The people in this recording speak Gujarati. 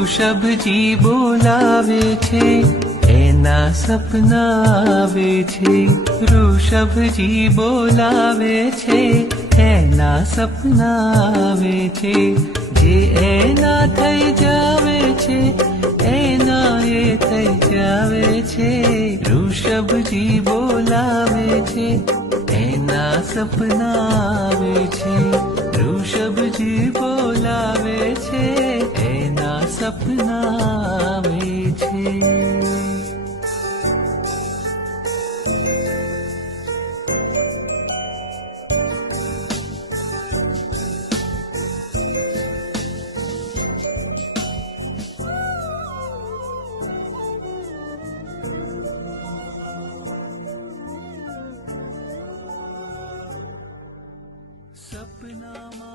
ઋષભજી બોલાવે છે, એના સપના આવે છે. ઋષભજી બોલાવે છે, એના સપના આવે છે. જે એના થઈ જાવે છે, એના એ થઈ જાવે છે. ઋષભજી બોલાવે છે, એના સપના આવે છે. ઋષભજી બોલાવે છે, એના સપના આવે છે. સપનામાં